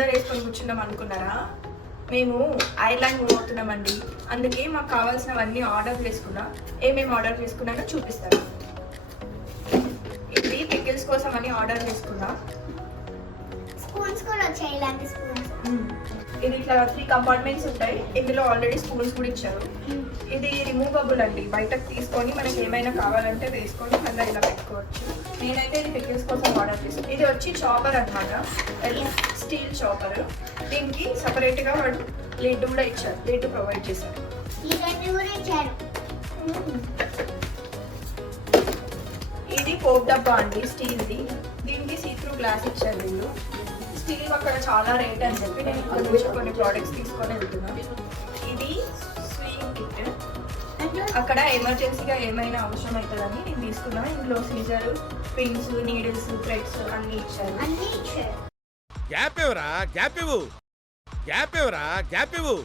ముందర వేసుకొని కూర్చున్నాం అనుకున్నారా? మేము ఐర్లాండ్ పోతున్నామండి. అందుకే మాకు కావాల్సినవన్నీ ఆర్డర్ చేసుకున్నా. ఏమేమి ఆర్డర్ చేసుకున్నానో చూపిస్తాను. ఇది పికిల్స్ కోసం అని ఆర్డర్ చేసుకున్నా. స్పూన్స్ కూడా వచ్చాయి, ఇలాంటి స్పూన్స్. ఇది ఇట్లా 3 కంపార్ట్మెంట్స్ ఉంటాయి. ఇందులో ఆల్రెడీ స్పూన్స్ కూడా ఇచ్చారు. ఇది రిమూవబుల్ అండి. బయటకు తీసుకొని మనకి ఏమైనా కావాలంటే వేసుకొని మళ్ళీ ఇలా పెట్టుకోవచ్చు. నేనైతే ఇది పికిల్స్ కోసం ఆర్డర్ చేసాను. ఇది వచ్చి చాపర్ అనమాట, స్టీల్ చాపర్. దీనికి సపరేట్గా వాడు లిడ్ కూడా ఇచ్చారు, లిడ్ ప్రొవైడ్ చేశారు. ఇది పోప్ డబ్బా అండి, స్టీల్ది. దీనికి సీత్రూ గ్లాస్ ఇచ్చారు వీళ్ళు. స్టీల్ అక్కడ చాలా రేట్ అని చెప్పి నేను ఇక్కడ నుంచి కొన్ని ప్రోడక్ట్స్ తీసుకొని వెళ్తున్నాను. ఇది స్వింగ్ కిట్. అక్కడ ఎమర్జెన్సీగా ఏమైనా అవసరం అవుతుందని నేను తీసుకున్నాను. ఇందులో సీజర్, పిన్స్, నీడిల్స్, థ్రెడ్స్ అన్ని ఇచ్చారు. గ్యాప్ ఇవ్వరా, గ్యాప్ ఇవ్వు, గ్యాప్ ఇవ్వరా, గ్యాప్ ఇవ్వు.